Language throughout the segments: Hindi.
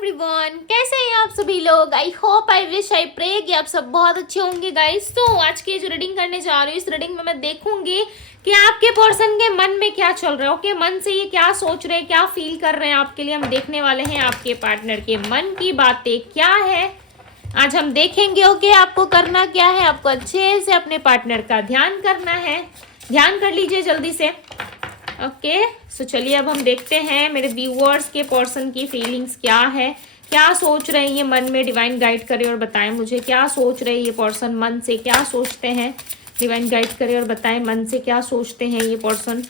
एवरीवन, कैसे हैं आप सभी लोग। I hope I wish I pray कि आप सब बहुत अच्छे होंगे गाइस। तो आज की जो रीडिंग करने जा रही हूँ, इस रीडिंग में मैं देखूंगी कि आपके पर्सन के मन में क्या चल रहा है। ओके, मन से ये क्या सोच रहे हैं, क्या फील कर रहे हैं आपके लिए। हम देखने वाले हैं आपके पार्टनर के मन की बातें क्या है, आज हम देखेंगे। ओके, आपको करना क्या है, आपको अच्छे से अपने पार्टनर का ध्यान करना है। ध्यान कर लीजिए जल्दी से। ओके, सो चलिए अब हम देखते हैं मेरे व्यूअर्स के पर्सन की फीलिंग्स क्या है, क्या सोच रहे हैं ये मन में। डिवाइन गाइड करे और बताएं मुझे क्या सोच रहे हैं ये पर्सन, मन से क्या सोचते हैं। डिवाइन गाइड करे और बताएं मन से क्या सोचते हैं ये पर्सन,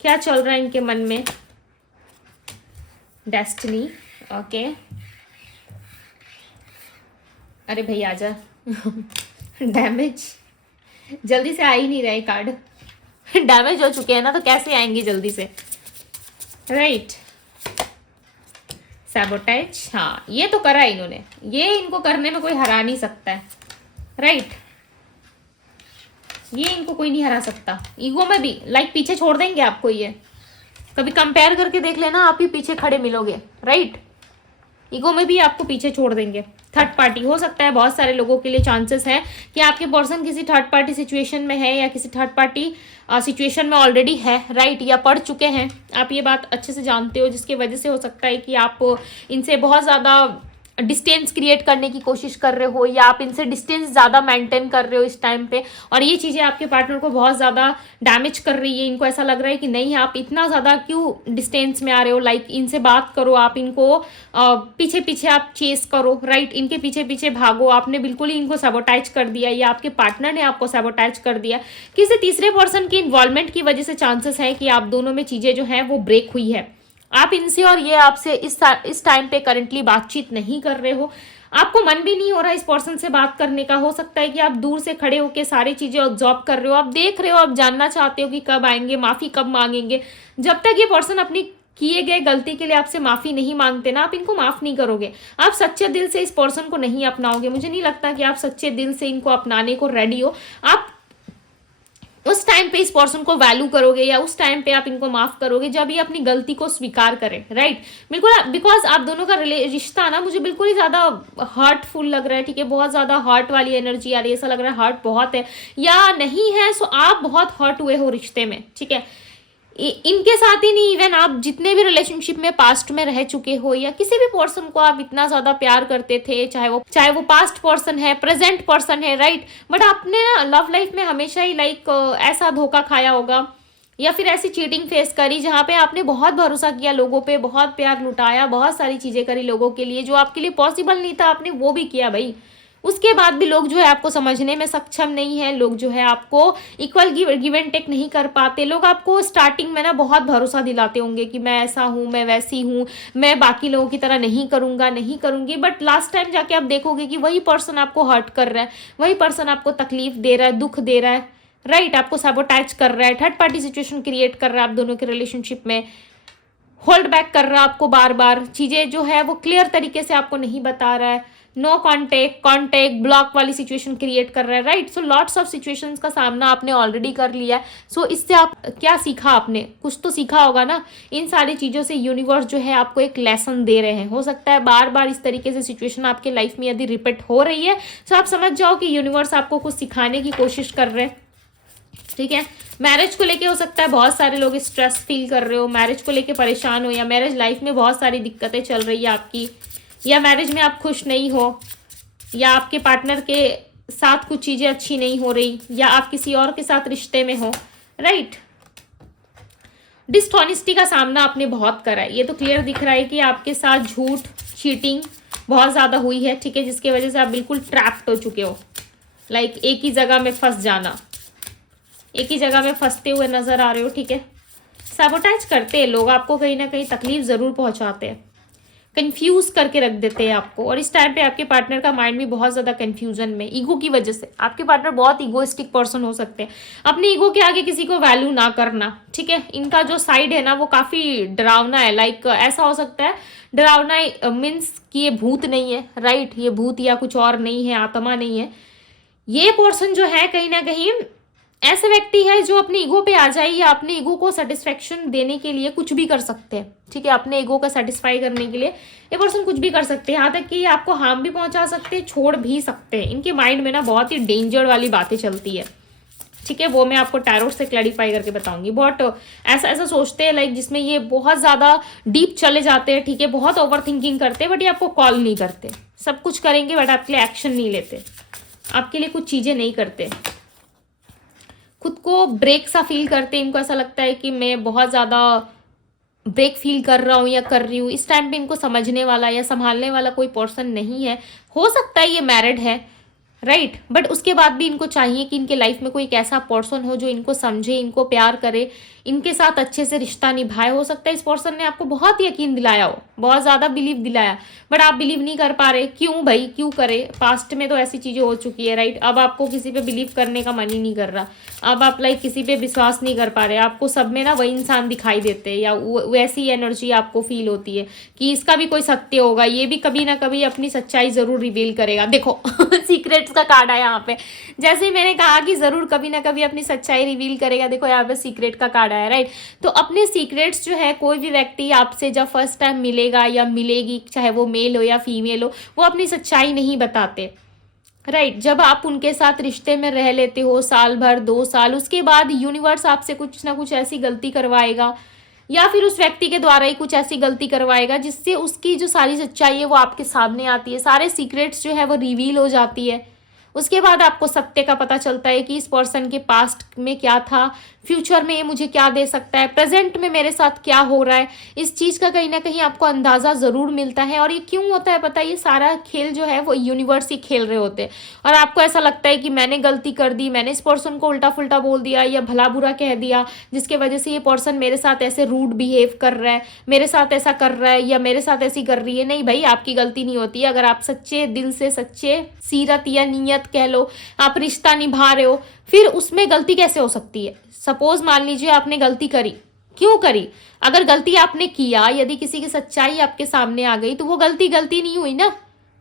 क्या चल रहा है इनके मन में। Destiny, okay. अरे भाई आजा। डैमेज, जल्दी से आ ही नहीं रहे कार्ड। डैमेज हो चुके हैं ना, तो कैसे आएंगे जल्दी से। राइट, सैबोटेज, हाँ ये तो करा इन्होंने, ये इनको करने में कोई हरा नहीं सकता है। राइट, ये इनको कोई नहीं हरा सकता। ईगो में भी लाइक पीछे छोड़ देंगे आपको। ये कभी कंपेयर करके देख लेना, आप ही पीछे खड़े मिलोगे। राइट, ईगो में भी आपको पीछे छोड़ देंगे। थर्ड पार्टी हो सकता है, बहुत सारे लोगों के लिए चांसेस है कि आपके पर्सन किसी थर्ड पार्टी सिचुएशन में है या किसी थर्ड पार्टी सिचुएशन में ऑलरेडी है। राइट, या पढ़ चुके हैं। आप ये बात अच्छे से जानते हो, जिसकी वजह से हो सकता है कि आप इनसे बहुत ज़्यादा डिस्टेंस क्रिएट करने की कोशिश कर रहे हो, या आप इनसे डिस्टेंस ज़्यादा मेंटेन कर रहे हो इस टाइम पे। और ये चीज़ें आपके पार्टनर को बहुत ज़्यादा डैमेज कर रही है। इनको ऐसा लग रहा है कि नहीं, आप इतना ज़्यादा क्यों डिस्टेंस में आ रहे हो। लाइक इनसे बात करो, आप इनको पीछे पीछे आप चेस करो। राइट, इनके पीछे पीछे भागो। आपने बिल्कुल ही इनको सैबोटाइज कर दिया, या आपके पार्टनर ने आपको सैबोटाइज कर दिया। किसी तीसरे पर्सन की इन्वॉल्वमेंट की वजह से चांसेस है कि आप दोनों में चीज़ें जो हैं वो ब्रेक हुई है। आप इनसे और ये आपसे इस टाइम पे करंटली बातचीत नहीं कर रहे हो। आपको मन भी नहीं हो रहा इस पर्सन से बात करने का। हो सकता है कि आप दूर से खड़े होकर सारी चीजें ऑब्जर्व कर रहे हो, आप देख रहे हो, आप जानना चाहते हो कि कब आएंगे, माफी कब मांगेंगे। जब तक ये पर्सन अपनी किए गए गलती के लिए आपसे माफी नहीं मांगते ना, आप इनको माफ नहीं करोगे। आप सच्चे दिल से इस पर्सन को नहीं अपनाओगे। मुझे नहीं लगता कि आप सच्चे दिल से इनको अपनाने को रेडी हो। आप उस टाइम पे इस पर्सन को वैल्यू करोगे, या उस टाइम पे आप इनको माफ करोगे जब ये अपनी गलती को स्वीकार करें। राइट, बिल्कुल, बिकॉज आप दोनों का रिश्ता ना मुझे बिल्कुल ही ज्यादा हर्टफुल लग रहा है। ठीक है, बहुत ज्यादा हर्ट वाली एनर्जी आ रही है। ऐसा लग रहा है हर्ट बहुत है या नहीं है। सो आप बहुत हर्ट हुए हो रिश्ते में। ठीक है, इनके साथ ही नहीं, इवन आप जितने भी रिलेशनशिप में पास्ट में रह चुके हो, या किसी भी पर्सन को आप इतना ज्यादा प्यार करते थे, चाहे वो पास्ट पर्सन है, प्रेजेंट पर्सन है। राइट, बट आपने ना लव लाइफ में हमेशा ही लाइक ऐसा धोखा खाया होगा, या फिर ऐसी चीटिंग फेस करी जहाँ पे आपने बहुत भरोसा किया लोगों पे, बहुत प्यार लुटाया, बहुत सारी चीजें करी लोगों के लिए, जो आपके लिए पॉसिबल नहीं था, आपने वो भी किया भाई। उसके बाद भी लोग जो है आपको समझने में सक्षम नहीं है। लोग जो है आपको इक्वल गिव एंड टेक नहीं कर पाते। लोग आपको स्टार्टिंग में ना बहुत भरोसा दिलाते होंगे कि मैं ऐसा हूँ, मैं वैसी हूँ, मैं बाकी लोगों की तरह नहीं करूँगा, नहीं करूँगी। बट लास्ट टाइम जाके आप देखोगे कि वही पर्सन आपको हर्ट कर रहा है, वही पर्सन आपको तकलीफ दे रहा है, दुख दे रहा है। राइट, आपको सैबोटाइज कर रहा है, थर्ड पार्टी सिचुएशन क्रिएट कर रहा है आप दोनों के रिलेशनशिप में, होल्ड बैक कर रहा है आपको बार बार। चीज़ें जो है वो क्लियर तरीके से आपको नहीं बता रहा है। नो कॉन्टेक्ट ब्लॉक वाली सिचुएशन क्रिएट कर रहा है। Right, so lots of situations का सामना आपने ऑलरेडी कर लिया है। सो इससे आप क्या सीखा, आपने कुछ तो सीखा होगा ना। इन सारी चीज़ों से यूनिवर्स जो है आपको एक लेसन दे रहे हैं। हो सकता है बार बार इस तरीके से सिचुएशन आपके लाइफ में यदि रिपीट हो रही है, तो आप समझ जाओ कि यूनिवर्स आपको कुछ सिखाने की कोशिश कर रहे हैं। ठीक है, मैरिज को लेके हो सकता है बहुत सारे लोग स्ट्रेस फील कर रहे हो, मैरिज को लेके परेशान हो, या मैरिज लाइफ में बहुत सारी दिक्कतें चल रही है आपकी, या मैरिज में आप खुश नहीं हो, या आपके पार्टनर के साथ कुछ चीज़ें अच्छी नहीं हो रही, या आप किसी और के साथ रिश्ते में हो। राइट, डिसऑनेस्टी का सामना आपने बहुत करा है। ये तो क्लियर दिख रहा है कि आपके साथ झूठ, चीटिंग बहुत ज़्यादा हुई है। ठीक है, जिसकी वजह से आप बिल्कुल ट्रैप्ड हो चुके हो। लाइक एक ही जगह में फंस जाना, एक ही जगह में फंसते हुए नजर आ रहे हो। ठीक है, सैबोटाइज करते हैं लोग आपको, कहीं ना कहीं तकलीफ जरूर पहुंचाते हैं, कंफ्यूज करके रख देते हैं आपको। और इस टाइम पे आपके पार्टनर का माइंड भी बहुत ज्यादा कंफ्यूजन में, ईगो की वजह से। आपके पार्टनर बहुत ईगोइस्टिक पर्सन हो सकते हैं, अपने ईगो के आगे किसी को वैल्यू ना करना। ठीक है, इनका जो साइड है ना वो काफी डरावना है। लाइक ऐसा हो सकता है, डरावना मीन्स कि ये भूत नहीं है। राइट, ये भूत या कुछ और नहीं है, आत्मा नहीं है। ये पर्सन जो है कहीं ना कहीं ऐसे व्यक्ति है जो अपने ईगो पे आ जाए या अपने ईगो को सेटिस्फेक्शन देने के लिए कुछ भी कर सकते हैं, ठीक है। अपने ईगो का सेटिस्फाई करने के लिए ये पर्सन कुछ भी कर सकते हैं, यहाँ तक कि आपको हार्म भी पहुंचा सकते हैं, छोड़ भी सकते हैं। इनके माइंड में ना बहुत ही डेंजर वाली बातें चलती है, ठीक है। वो मैं आपको टैरोट से क्लैरिफाई करके बताऊंगी। बहुत ऐसा ऐसा सोचते हैं लाइक जिसमें ये बहुत ज़्यादा डीप चले जाते हैं, ठीक है। बहुत ओवर थिंकिंग करते हैं, बट ये आपको कॉल नहीं करते। सब कुछ करेंगे बट आपके लिए एक्शन नहीं लेते, आपके लिए कुछ चीज़ें नहीं करते। खुद को ब्रेक सा फील करते हैं। इनको ऐसा लगता है कि मैं बहुत ज़्यादा ब्रेक फील कर रहा हूँ या कर रही हूँ। इस टाइम पे इनको समझने वाला या संभालने वाला कोई पर्सन नहीं है। हो सकता है ये मैरिड है, राइट, बट उसके बाद भी इनको चाहिए कि इनके लाइफ में कोई एक ऐसा पर्सन हो जो इनको समझे, इनको प्यार करे, इनके साथ अच्छे से रिश्ता निभाए। हो सकता है इस पर्सन ने आपको बहुत यकीन दिलाया हो, बहुत ज़्यादा बिलीव दिलाया, बट आप बिलीव नहीं कर पा रहे। क्यों भाई, क्यों करे? पास्ट में तो ऐसी चीज़ें हो चुकी है, राइट। अब आपको किसी पे बिलीव करने का मन ही नहीं कर रहा। अब आप लाइक किसी पे विश्वास नहीं कर पा रहे। आपको सब में ना वही इंसान दिखाई देते हैं या वैसी एनर्जी आपको फील होती है कि इसका भी कोई सत्य होगा, ये भी कभी ना कभी अपनी सच्चाई ज़रूर रिवील करेगा। देखो सीक्रेट्स का कार्ड है यहाँ पे। जैसे ही मैंने कहा कि ज़रूर कभी ना कभी अपनी सच्चाई रिवील करेगा, देखो यहाँ पे सीक्रेट का कार्ड आया, राइट। तो अपने सीक्रेट्स जो है कोई भी व्यक्ति आपसे जब फर्स्ट टाइम मिलेगा या मिलेगी, चाहे वो मेल हो या फीमेल हो, वो अपनी सच्चाई नहीं बताते, राइट। जब आप उनके साथ रिश्ते में रह लेते हो साल भर 2 साल, उसके बाद यूनिवर्स आपसे कुछ ना कुछ ऐसी गलती करवाएगा या फिर उस व्यक्ति के द्वारा ही कुछ ऐसी गलती करवाएगा जिससे उसकी जो सारी सच्चाई है वो आपके सामने आती है, सारे सीक्रेट्स जो है वो रिवील हो जाती है। उसके बाद आपको सत्य का पता चलता है कि इस पर्सन के पास्ट में क्या था, फ्यूचर में ये मुझे क्या दे सकता है, प्रेजेंट में मेरे साथ क्या हो रहा है। इस चीज़ का कहीं ना कहीं आपको अंदाज़ा ज़रूर मिलता है। और ये क्यों होता है पता है? ये सारा खेल जो है वो यूनिवर्स ही खेल रहे होते हैं और आपको ऐसा लगता है कि मैंने गलती कर दी, मैंने इस पर्सन को उल्टा फुल्टा बोल दिया या भला बुरा कह दिया, जिसके वजह से ये पर्सन मेरे साथ ऐसे रूड बिहेव कर रहा है, मेरे साथ ऐसा कर रहा है या मेरे साथ ऐसी कर रही है। नहीं भाई, आपकी गलती नहीं होती है। अगर आप सच्चे दिल से, सच्चे सीरत या नीयत कह लो, आप रिश्ता निभा रहे हो, फिर उसमें गलती कैसे हो सकती है? सपोज मान लीजिए आपने गलती करी, क्यों करी? अगर गलती आपने किया, यदि किसी की सच्चाई आपके सामने आ गई तो वो गलती गलती नहीं हुई ना,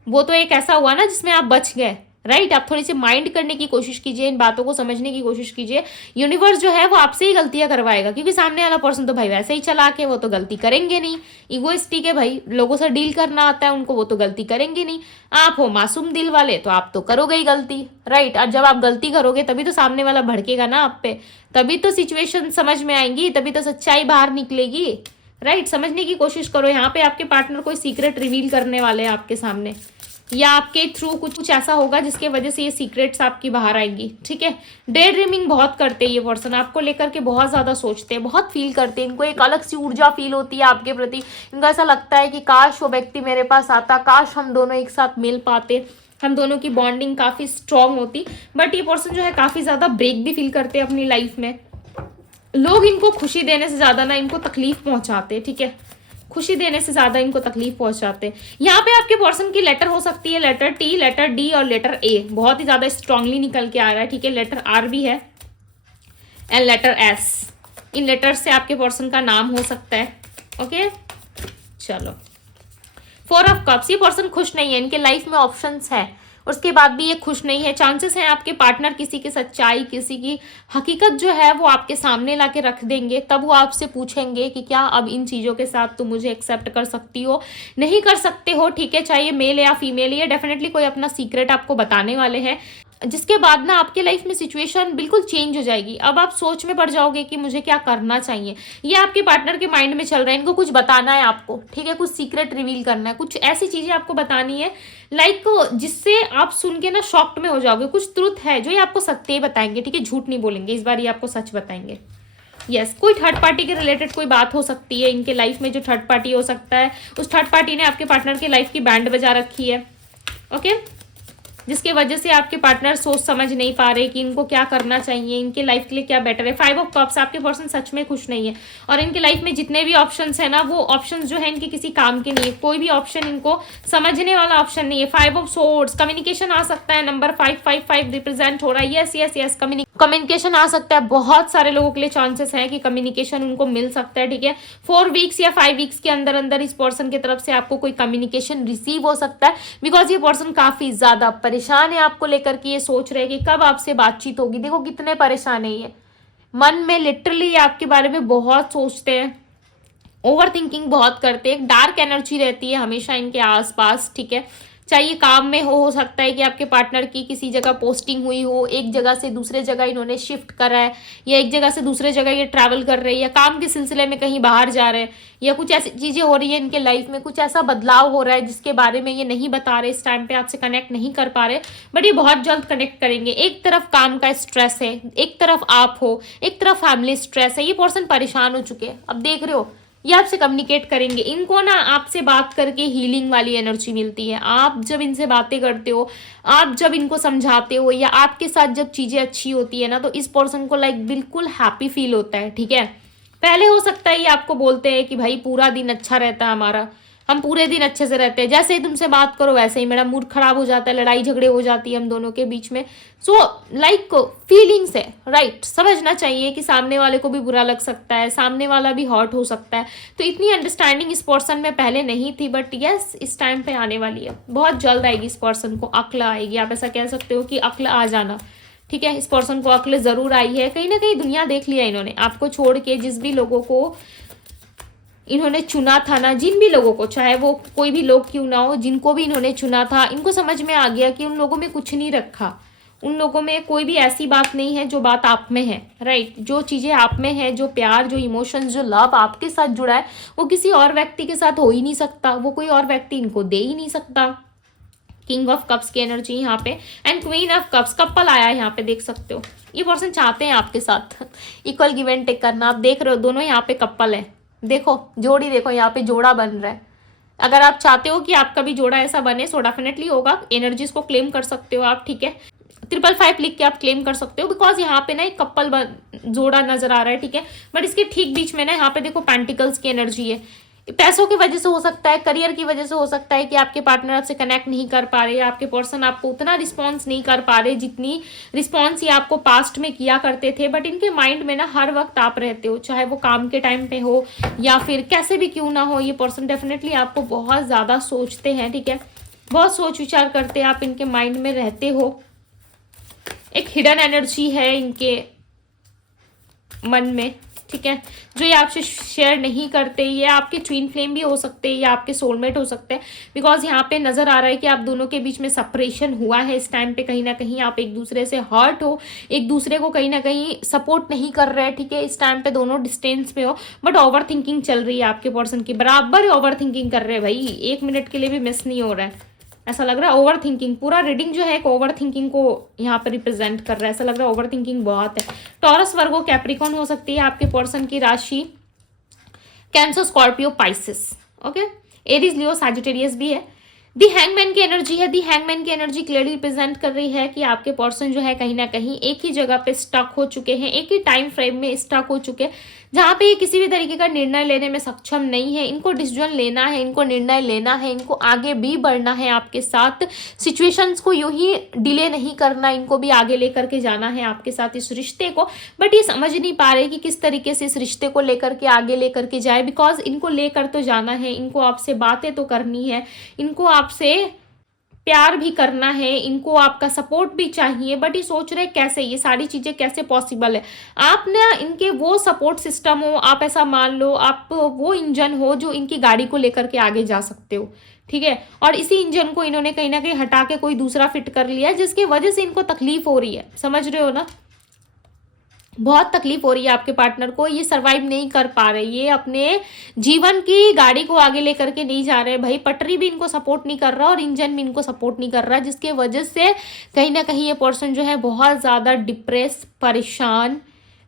वो तो एक ऐसा हुआ ना जिसमें आप बच गए, राइट। आप थोड़ी सी माइंड करने की कोशिश कीजिए, इन बातों को समझने की कोशिश कीजिए। यूनिवर्स जो है वो आपसे ही गलतियां करवाएगा, क्योंकि सामने वाला पर्सन तो भाई वैसे ही चला के, वो तो गलती करेंगे नहीं। ईगोइस्टिक है भाई, लोगों से डील करना आता है उनको, वो तो गलती करेंगे नहीं। आप हो मासूम दिल वाले तो आप तो करोगे ही गलती, राइट। और जब आप गलती करोगे तभी तो सामने वाला भड़केगा ना आप पे, तभी तो सिचुएशन समझ में आएंगी, तभी तो सच्चाई बाहर निकलेगी, राइट। समझने की कोशिश करो। यहाँ पे आपके पार्टनर कोई सीक्रेट रिवील करने वाले हैं आपके सामने, या आपके थ्रू कुछ ऐसा होगा जिसके वजह से ये सीक्रेट्स आपकी बाहर आएंगी, ठीक है। डे ड्रीमिंग बहुत करते हैं ये पर्सन, आपको लेकर के बहुत ज़्यादा सोचते हैं, बहुत फील करते हैं। इनको एक अलग सी ऊर्जा फील होती है आपके प्रति। इनको ऐसा लगता है कि काश वो व्यक्ति मेरे पास आता, काश हम दोनों एक साथ मिल पाते, हम दोनों की बॉन्डिंग काफ़ी स्ट्रॉन्ग होती। बट ये पर्सन जो है काफ़ी ज़्यादा ब्रेक भी फील करते हैं अपनी लाइफ में। लोग इनको खुशी देने से ज़्यादा ना इनको तकलीफ पहुँचाते, ठीक है। खुशी देने से ज्यादा इनको तकलीफ पहुंचाते। यहाँ पे आपके पर्सन की लेटर हो सकती है लेटर टी, लेटर डी और लेटर ए, बहुत ही ज्यादा स्ट्रांगली निकल के आ रहा है, ठीक है। लेटर आर भी है एंड लेटर एस। इन लेटर से आपके पर्सन का नाम हो सकता है, ओके। चलो, 4 ऑफ कप्स। ये पर्सन खुश नहीं है, इनके लाइफ में ऑप्शंस है, उसके बाद भी ये खुश नहीं है। चांसेस हैं आपके पार्टनर किसी की सच्चाई, किसी की हकीकत जो है वो आपके सामने ला के रख देंगे, तब वो आपसे पूछेंगे कि क्या अब इन चीज़ों के साथ तुम मुझे एक्सेप्ट कर सकती हो, नहीं कर सकते हो, ठीक है। चाहे ये मेल या फीमेल, ये डेफिनेटली कोई अपना सीक्रेट आपको बताने वाले हैं, जिसके बाद ना आपके लाइफ में सिचुएशन बिल्कुल चेंज हो जाएगी। अब आप सोच में पड़ जाओगे कि मुझे क्या करना चाहिए। ये आपके पार्टनर के माइंड में चल रहा है, इनको कुछ बताना है आपको, ठीक है। कुछ सीक्रेट रिवील करना है, कुछ ऐसी चीजें आपको बतानी है लाइक जिससे आप सुन के ना शॉक्ड में हो जाओगे। कुछ ट्रुथ है जो ये आपको सत्य ही बताएंगे, ठीक है, झूठ नहीं बोलेंगे, इस बार ये आपको सच बताएंगे। यस, कोई थर्ड पार्टी के रिलेटेड कोई बात हो सकती है इनके लाइफ में। जो थर्ड पार्टी हो सकता है, उस थर्ड पार्टी ने आपके पार्टनर की लाइफ की बैंड बजा रखी है, ओके, जिसके वजह से आपके पार्टनर सोच समझ नहीं पा रहे कि इनको क्या करना चाहिए, इनके लाइफ के लिए क्या बेटर है। 5 ऑफ कप्स, आपके पर्सन सच में खुश नहीं है और इनके लाइफ में जितने भी ऑप्शंस है ना, वो ऑप्शंस जो है इनके किसी काम के नहीं है। कोई भी ऑप्शन इनको समझने वाला ऑप्शन नहीं है। 5 ऑफ सोर्ड्स, कम्युनिकेशन आ सकता है। नंबर 555 रिप्रेजेंट हो रहा है। यस यस यस, कम्युनिकेशन आ सकता है, बहुत सारे लोगों के लिए चांसेस हैं कि कम्युनिकेशन उनको मिल सकता है, ठीक है। 4 वीक्स या 5 वीक्स के अंदर अंदर इस पर्सन की तरफ से आपको कोई कम्युनिकेशन रिसीव हो सकता है, बिकॉज ये पर्सन काफी ज्यादा परेशान है आपको लेकर के, ये सोच रहे हैं कि कब आपसे बातचीत होगी। देखो कितने परेशान है ये, मन में लिटरली आपके बारे में बहुत सोचते हैं, ओवर थिंकिंग बहुत करते हैं, एक डार्क एनर्जी रहती है हमेशा इनके आसपास, ठीक है। चाहे ये काम में हो सकता है कि आपके पार्टनर की किसी जगह पोस्टिंग हुई हो, एक जगह से दूसरे जगह इन्होंने शिफ्ट करा है, या एक जगह से दूसरे जगह ये ट्रैवल कर रहे हैं, या काम के सिलसिले में कहीं बाहर जा रहे हैं, या कुछ ऐसी चीजें हो रही है इनके लाइफ में, कुछ ऐसा बदलाव हो रहा है जिसके बारे में ये नहीं बता रहे, इस टाइम पे आपसे कनेक्ट नहीं कर पा रहे, बट ये बहुत जल्द कनेक्ट करेंगे। एक तरफ काम का स्ट्रेस है, एक तरफ आप हो, एक तरफ फैमिली स्ट्रेस है, ये पर्सन परेशान हो चुके हैं। अब देख रहे हो ये आपसे कम्युनिकेट करेंगे, इनको ना आपसे बात करके हीलिंग वाली एनर्जी मिलती है। आप जब इनसे बातें करते हो, आप जब इनको समझाते हो, या आपके साथ जब चीजें अच्छी होती है ना, तो इस पर्सन को लाइक बिल्कुल हैप्पी फील होता है, ठीक है। पहले हो सकता है ये आपको बोलते हैं कि भाई पूरा दिन अच्छा रहता है हमारा, हम पूरे दिन अच्छे से रहते हैं, जैसे ही तुमसे बात करो वैसे ही मेरा मूड खराब हो जाता है, लड़ाई झगड़े हो जाती है हम दोनों के बीच में। सो लाइक फीलिंग्स है, राइट। समझना चाहिए कि सामने वाले को भी बुरा लग सकता है, सामने वाला भी हर्ट हो सकता है, तो इतनी अंडरस्टैंडिंग इस पर्सन में पहले नहीं थी, बट यस इस टाइम पे आने वाली है, बहुत जल्द आएगी। इस पर्सन को अक्ल आएगी, आप ऐसा कह सकते हो कि अक्ल आ जाना, ठीक है। इस पर्सन को अक्ल जरूर आई है, कहीं ना कहीं दुनिया देख लिया इन्होंने आपको छोड़ के। जिस भी लोगों को इन्होंने चुना था ना, जिन भी लोगों को, चाहे वो कोई भी लोग क्यों ना हो, जिनको भी इन्होंने चुना था, इनको समझ में आ गया कि उन लोगों में कुछ नहीं रखा, उन लोगों में कोई भी ऐसी बात नहीं है जो बात आप में है, राइट। जो चीजें आप में है, जो प्यार, जो इमोशंस, जो लव आपके साथ जुड़ा है, वो किसी और व्यक्ति के साथ हो ही नहीं सकता, वो कोई और व्यक्ति इनको दे ही नहीं सकता। किंग ऑफ कप्स की एनर्जी यहाँ पे and queen of cups, couple आया है यहाँ पे, देख सकते हो। ये पर्सन चाहते हैं आपके साथ इक्वल गिव एंड टेक करना, आप देख रहे हो दोनों यहाँ पे कपल है, देखो जोड़ी, देखो यहाँ पे जोड़ा बन रहा है। अगर आप चाहते हो कि आपका भी जोड़ा ऐसा बने, सो डेफिनेटली होगा, एनर्जीज को क्लेम कर सकते हो आप, ठीक है। 555 लिख के आप क्लेम कर सकते हो, बिकॉज यहाँ पे ना एक कपल जोड़ा नजर आ रहा है, ठीक है। बट इसके ठीक बीच में ना यहाँ पे देखो पेंटिकल्स की एनर्जी है। पैसों की वजह से हो सकता है, करियर की वजह से हो सकता है कि आपके पार्टनर आपसे कनेक्ट नहीं कर पा रहे, आपके पर्सन आपको उतना रिस्पॉन्स नहीं कर पा रहे जितनी रिस्पॉन्स ये आपको पास्ट में किया करते थे। बट इनके माइंड में ना हर वक्त आप रहते हो, चाहे वो काम के टाइम पे हो या फिर कैसे भी क्यों ना हो, ये पर्सन डेफिनेटली आपको बहुत ज़्यादा सोचते हैं, ठीक है। बहुत सोच विचार करते हैं, आप इनके माइंड में रहते हो। एक हिडन एनर्जी है इनके मन में, ठीक है, जो ये आपसे शेयर नहीं करते। ये आपके ट्विन फ्लेम भी हो सकते हैं, या आपके सोलमेट हो सकते हैं, बिकॉज यहाँ पे नजर आ रहा है कि आप दोनों के बीच में सेपरेशन हुआ है इस टाइम पे। कहीं ना कहीं आप एक दूसरे से हर्ट हो, एक दूसरे को कहीं ना कहीं सपोर्ट नहीं कर रहे, ठीक है। इस टाइम पे दोनों डिस्टेंस पे हो, बट ओवर थिंकिंग चल रही है आपके पर्सन की, बराबर ओवर थिंकिंग कर रहे हैं भाई, 1 मिनट के लिए भी मिस नहीं हो रहा है। ऐसा लग रहा है ओवर थिंकिंग, पूरा रीडिंग जो है एक ओवर थिंकिंग को यहाँ पर रिप्रेजेंट कर रहा है। ऐसा लग रहा है ओवर थिंकिंग बहुत है। टॉरस, वर्गो, कैप्रिकॉन हो सकती है आपके पर्सन की राशि, Cancer, Scorpio, Pisces, okay. Aries, Leo, Sagittarius भी है। दी हैंगमैन की एनर्जी है। दी हैंगमैन की एनर्जी क्लियरली रिप्रेजेंट कर रही है कि आपके पर्सन जो है कहीं ना कहीं एक ही जगह पे स्टक हो चुके हैं, एक ही टाइम फ्रेम में स्टक हो चुके हैं, जहाँ पे ये किसी भी तरीके का निर्णय लेने में सक्षम नहीं है। इनको डिसीजन लेना है, इनको निर्णय लेना है, इनको आगे भी बढ़ना है आपके साथ, सिचुएशंस को यूं ही डिले नहीं करना, इनको भी आगे लेकर के जाना है आपके साथ इस रिश्ते को। बट ये समझ नहीं पा रहे कि किस तरीके से इस रिश्ते को लेकर के आगे लेकर के जाए, बिकॉज इनको लेकर तो जाना है, इनको आपसे बातें तो करनी है, इनको आपसे प्यार भी करना है, इनको आपका सपोर्ट भी चाहिए। बट ये सोच रहे कैसे, ये सारी चीजें कैसे पॉसिबल है। आप ना इनके वो सपोर्ट सिस्टम हो, आप ऐसा मान लो आप वो इंजन हो जो इनकी गाड़ी को लेकर के आगे जा सकते हो, ठीक है। और इसी इंजन को इन्होंने कहीं ना कहीं हटा के कोई दूसरा फिट कर लिया है, जिसकी वजह से इनको तकलीफ हो रही है, समझ रहे हो ना। बहुत तकलीफ हो रही है आपके पार्टनर को, ये सरवाइव नहीं कर पा रहे, ये अपने जीवन की गाड़ी को आगे लेकर के नहीं जा रहे भाई। पटरी भी इनको सपोर्ट नहीं कर रहा और इंजन भी इनको सपोर्ट नहीं कर रहा, जिसके वजह से कहीं ना कहीं ये पर्सन जो है बहुत ज़्यादा डिप्रेस, परेशान,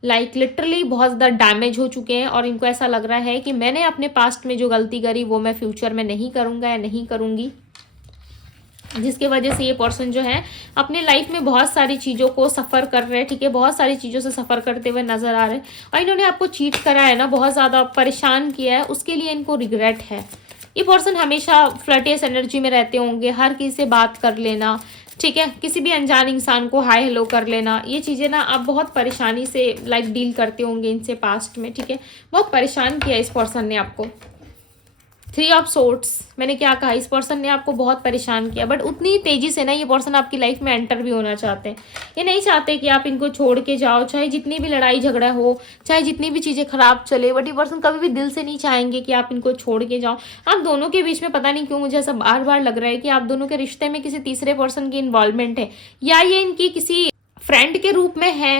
लाइक लिटरली बहुत ज़्यादा डैमेज हो चुके हैं। और इनको ऐसा लग रहा है कि मैंने अपने पास्ट में जो गलती करी वो मैं फ्यूचर में नहीं करूँगा या नहीं करूँगी, जिसके वजह से ये पर्सन जो है अपने लाइफ में बहुत सारी चीज़ों को सफ़र कर रहे हैं, ठीक है, बहुत सारी चीज़ों से सफ़र करते हुए नज़र आ रहे हैं। और इन्होंने आपको चीट करा है ना, बहुत ज़्यादा परेशान किया है, उसके लिए इनको रिग्रेट है। ये पर्सन हमेशा फ्लर्टियस एनर्जी में रहते होंगे, हर किसी से बात कर लेना, ठीक है। किसी भी अनजान इंसान को हाय हेलो कर लेना, ये चीज़ें ना आप बहुत परेशानी से लाइक डील करते होंगे इनसे पास्ट में, ठीक है। बहुत परेशान किया इस पर्सन ने आपको। 3 ऑफ सोर्ड्स, मैंने क्या कहा, इस पर्सन ने आपको बहुत परेशान किया, बट उतनी तेजी से ना ये पर्सन आपकी लाइफ में एंटर भी होना चाहते हैं। ये नहीं चाहते कि आप इनको छोड़ के जाओ, चाहे जितनी भी लड़ाई झगड़ा हो, चाहे जितनी भी चीज़ें खराब चले, बट ये पर्सन कभी भी दिल से नहीं चाहेंगे कि आप इनको छोड़ के जाओ। आप दोनों के बीच में पता नहीं क्यों मुझे ऐसा बार बार लग रहा है कि आप दोनों के रिश्ते में किसी तीसरे पर्सन की इन्वॉल्वमेंट है, या ये इनकी किसी फ्रेंड के रूप में है,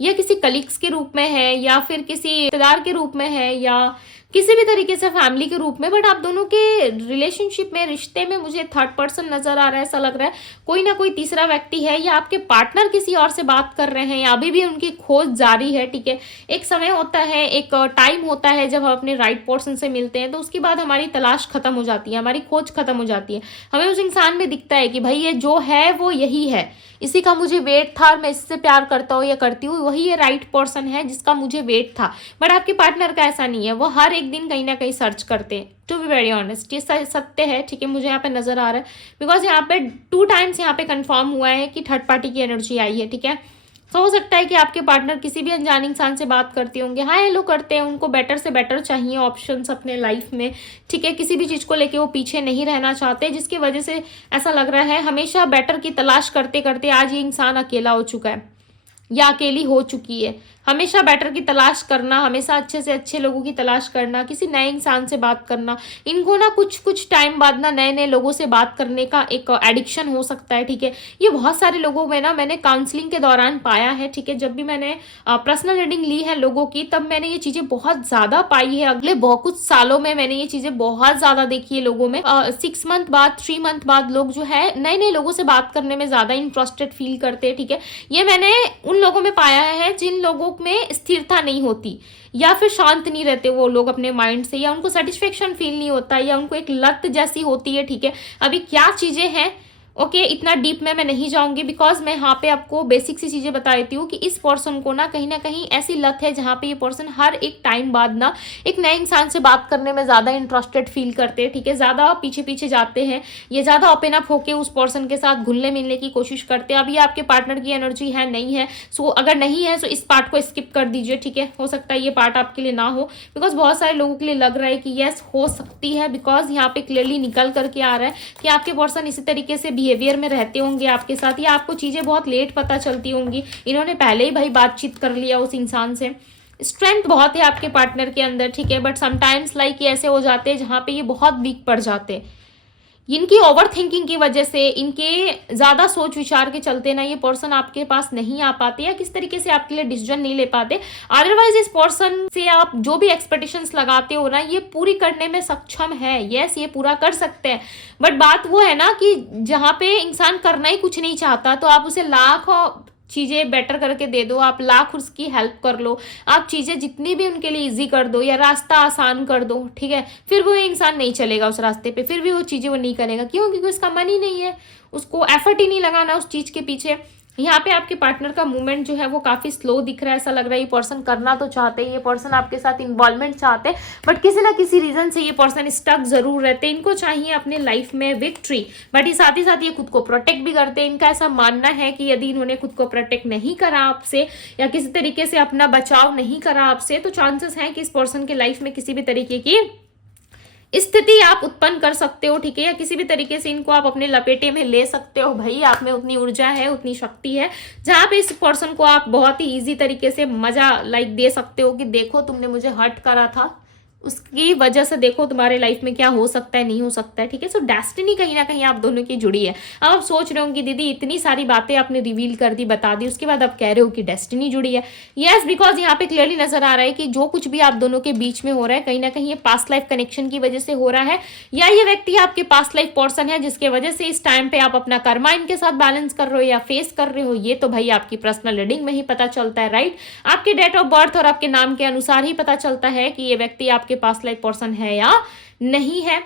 या किसी कलीग्स के रूप में है, या फिर किसी रिश्तेदार के रूप में है, या किसी भी तरीके से फैमिली के रूप में। बट आप दोनों के रिलेशनशिप में, रिश्ते में मुझे थर्ड पर्सन नजर आ रहा है। ऐसा लग रहा है कोई ना कोई तीसरा व्यक्ति है, या आपके पार्टनर किसी और से बात कर रहे हैं, या अभी भी उनकी खोज जारी है, ठीक है। एक समय होता है, एक टाइम होता है जब हम अपने राइट पर्सन से मिलते हैं, तो उसके बाद हमारी तलाश खत्म हो जाती है, हमारी खोज खत्म हो जाती है। हमें उस इंसान में दिखता है कि भाई ये जो है वो यही है, इसी का मुझे वेट था और मैं इससे प्यार करता हूँ या करती हूँ, वही ये राइट पर्सन है जिसका मुझे वेट था। बट आपके पार्टनर का ऐसा नहीं है, वो हर एक दिन कहीं ना कहीं सर्च करते हैं। टू बी वेरी ऑनेस्ट, ये सत्य है, ठीक है। मुझे यहाँ पे नजर आ रहा है, बिकॉज यहाँ पे 2 टाइम्स यहाँ पे कंफर्म हुआ है कि थर्ड पार्टी की एनर्जी आई है, ठीक है। तो हो सकता है कि आपके पार्टनर किसी भी अनजान इंसान से बात करते होंगे, हाय हेलो करते हैं, उनको बेटर से बेटर चाहिए ऑप्शंस अपने लाइफ में, ठीक है। किसी भी चीज़ को लेके वो पीछे नहीं रहना चाहते, जिसकी वजह से ऐसा लग रहा है हमेशा बेटर की तलाश करते करते आज ये इंसान अकेला हो चुका है या अकेली हो चुकी है। हमेशा बेटर की तलाश करना, हमेशा अच्छे से अच्छे लोगों की तलाश करना, किसी नए इंसान से बात करना, इनको ना कुछ टाइम बाद ना नए नए लोगों से बात करने का एक एडिक्शन हो सकता है, ठीक है। ये बहुत सारे लोगों में ना मैंने काउंसलिंग के दौरान पाया है, ठीक है। जब भी मैंने पर्सनल रीडिंग ली है लोगों की, तब मैंने ये चीज़ें बहुत ज़्यादा पाई है। अगले बहुत कुछ सालों में मैंने ये चीज़ें बहुत ज़्यादा देखी है लोगों में। 6 मंथ बाद, 3 मंथ बाद लोग जो है नए नए लोगों से बात करने में ज़्यादा इंटरेस्टेड फील करते हैं, ठीक है। ये मैंने उन लोगों में पाया है जिन लोगों में स्थिरता नहीं होती, या फिर शांत नहीं रहते वो लोग अपने माइंड से, या उनको सेटिस्फेक्शन फील नहीं होता, या उनको एक लत जैसी होती है, ठीक है। अभी क्या चीजें हैं, ओके, इतना डीप में मैं नहीं जाऊंगी, बिकॉज मैं यहाँ पे आपको बेसिक सी चीजें बता देती हूँ कि इस पर्सन को ना कहीं ऐसी लत है जहाँ पे ये पर्सन हर एक टाइम बाद ना एक नए इंसान से बात करने में ज्यादा इंटरेस्टेड फील करते हैं, ठीक है। ज्यादा पीछे पीछे जाते हैं, ये ज्यादा ओपन अप होके उस पर्सन के साथ घुलने मिलने की कोशिश करते हैं। अभी आपके पार्टनर की एनर्जी है नहीं है, सो अगर नहीं है तो इस पार्ट को स्किप कर दीजिए, ठीक है। हो सकता है ये पार्ट आपके लिए ना हो, बिकॉज बहुत सारे लोगों के लिए लग रहा है कि यस हो सकती है, बिकॉज यहाँ पे क्लियरली निकल करके आ रहा है कि आपके पर्सन इसी तरीके से बिहेवियर में रहते होंगे आपके साथ, या आपको चीजें बहुत लेट पता चलती होंगी। इन्होंने पहले ही भाई बातचीत कर लिया उस इंसान से। स्ट्रेंथ बहुत है आपके पार्टनर के अंदर, ठीक है। बट समटाइम्स लाइक ये ऐसे हो जाते हैं जहाँ पे ये बहुत वीक पड़ जाते हैं। इनकी ओवर थिंकिंग की वजह से, इनके ज्यादा सोच विचार के चलते ना ये पर्सन आपके पास नहीं आ पाते, या किस तरीके से आपके लिए डिसीजन नहीं ले पाते। अदरवाइज इस पर्सन से आप जो भी एक्सपेक्टेशंस लगाते हो ना, ये पूरी करने में सक्षम है, यस ये पूरा कर सकते हैं। बट बात वो है ना कि जहाँ पे इंसान करना ही कुछ नहीं चाहता, तो आप उसे लाखों चीज़ें बेटर करके दे दो, आप लाख उसकी हेल्प कर लो, आप चीज़ें जितनी भी उनके लिए इजी कर दो, या रास्ता आसान कर दो, ठीक है। फिर वो इंसान नहीं चलेगा उस रास्ते पे, फिर भी वो चीज़ें वो नहीं करेगा। क्यों? क्योंकि उसका मन ही नहीं है, उसको एफर्ट ही नहीं लगाना उस चीज़ के पीछे। यहाँ पे आपके पार्टनर का मूवमेंट जो है वो काफी स्लो दिख रहा है। ऐसा लग रहा है ये पर्सन करना तो चाहते हैं, ये पर्सन आपके साथ इन्वॉल्वमेंट चाहते हैं, बट किसी ना किसी रीजन से ये पर्सन स्टक जरूर रहते हैं। इनको चाहिए अपने लाइफ में विक्ट्री, बट ये साथ ही साथ ये खुद को प्रोटेक्ट भी करते हैं। इनका ऐसा मानना है कि यदि इन्होंने खुद को प्रोटेक्ट नहीं करा आपसे, या किसी तरीके से अपना बचाव नहीं करा आपसे, तो चांसेस हैं कि इस पर्सन के लाइफ में किसी भी तरीके की स्थिति आप उत्पन्न कर सकते हो, ठीक है। या किसी भी तरीके से इनको आप अपने लपेटे में ले सकते हो। भाई आप में उतनी ऊर्जा है, उतनी शक्ति है, जहाँ पे इस पर्सन को आप बहुत ही इजी तरीके से मजा लाइक दे सकते हो कि देखो तुमने मुझे हर्ट करा था, उसकी वजह से देखो तुम्हारे लाइफ में क्या हो सकता है, नहीं हो सकता है, ठीक है। सो डेस्टिनी कहीं ना कहीं आप दोनों की जुड़ी है। अब आप सोच रहे होंगे दीदी इतनी सारी बातें आपने रिवील कर दी, बता दी, उसके बाद आप कह रहे हो कि डेस्टिनी जुड़ी है। यस, बिकॉज यहाँ पे क्लियरली नजर आ रहा है कि जो कुछ भी आप दोनों के बीच में हो रहा है, कहीं ना कहीं ये पास्ट लाइफ कनेक्शन की वजह से हो रहा है, या ये व्यक्ति आपके पास्ट लाइफ पर्सन है जिसके वजह से इस टाइम पे आप अपना कर्मा इनके साथ बैलेंस कर रहे हो या फेस कर रहे हो। ये तो भाई आपकी पर्सनल रीडिंग में ही पता चलता है, राइट। आपके डेट ऑफ बर्थ और आपके नाम के अनुसार ही पता चलता है कि ये व्यक्ति आपके पास्ट लाइफ पर्सन है या नहीं है,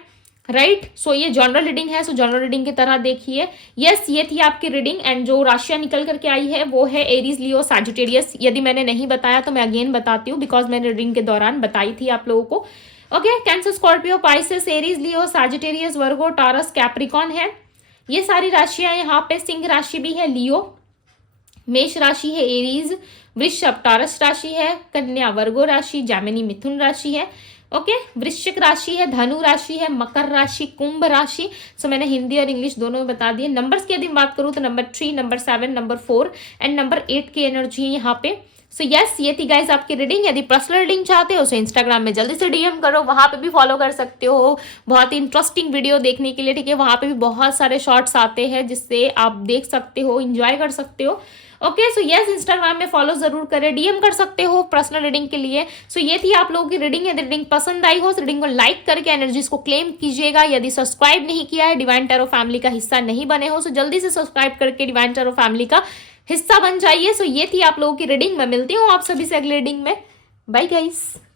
राइट। सो ये जनरल रीडिंग है, सो जनरल रीडिंग की तरह देखिए। यस, ये थी आपकी रीडिंग, एंड जो राशियां निकल करके आई है वो है एरीज, लियो, सैजिटेरियस। यदि मैंने नहीं बताया तो मैं अगेन बताती हूँ, बिकॉज मैंने रीडिंग के दौरान बताई थी आप लोगों को। Okay, Cancer, Scorpio, Pisces, Aries, Leo, Sagittarius, Virgo, Taurus, Capricorn है। ये सारी राशियां यहाँ पे, सिंह राशि भी है लियो, मेष राशि है एरीज, वृषभ टॉरस राशि है, कन्या वर्गो राशि, जामिनी मिथुन राशि है, ओके, वृश्चिक राशि है, धनु राशि है, मकर राशि, कुंभ राशि। सो मैंने हिंदी और इंग्लिश दोनों में बता दिए। नंबर्स की यदि बात करूँ तो number 3, number 7, number 4 and number 8 की एनर्जी है यहाँ पे। सो यस, ये थी गाइस आपकी रीडिंग। यदि पर्सनल रीडिंग चाहते हो तो इंस्टाग्राम में जल्दी से डीएम करो, वहां पे भी फॉलो कर सकते हो बहुत ही इंटरेस्टिंग वीडियो देखने के लिए, ठीक है। वहां पे भी बहुत सारे शॉर्ट्स आते हैं जिससे आप देख सकते हो, इंजॉय कर सकते हो। ओके, सो यस, इंस्टाग्राम में फॉलो जरूर करें, डीएम कर सकते हो पर्सनल रीडिंग के लिए। सो ये थी आप लोगों की रीडिंग। यदि रीडिंग पसंद आई हो तो रीडिंग को लाइक करके एनर्जीज को क्लेम कीजिएगा। यदि सब्सक्राइब नहीं किया है, डिवाइन टैरो फैमिली का हिस्सा नहीं बने हो, तो जल्दी से सब्सक्राइब करके डिवाइन टैरो फैमिली का हिस्सा बन जाइए। सो ये थी आप लोगों की रीडिंग। मैं मिलती हूँ आप सभी से अगली रीडिंग में। Bye guys.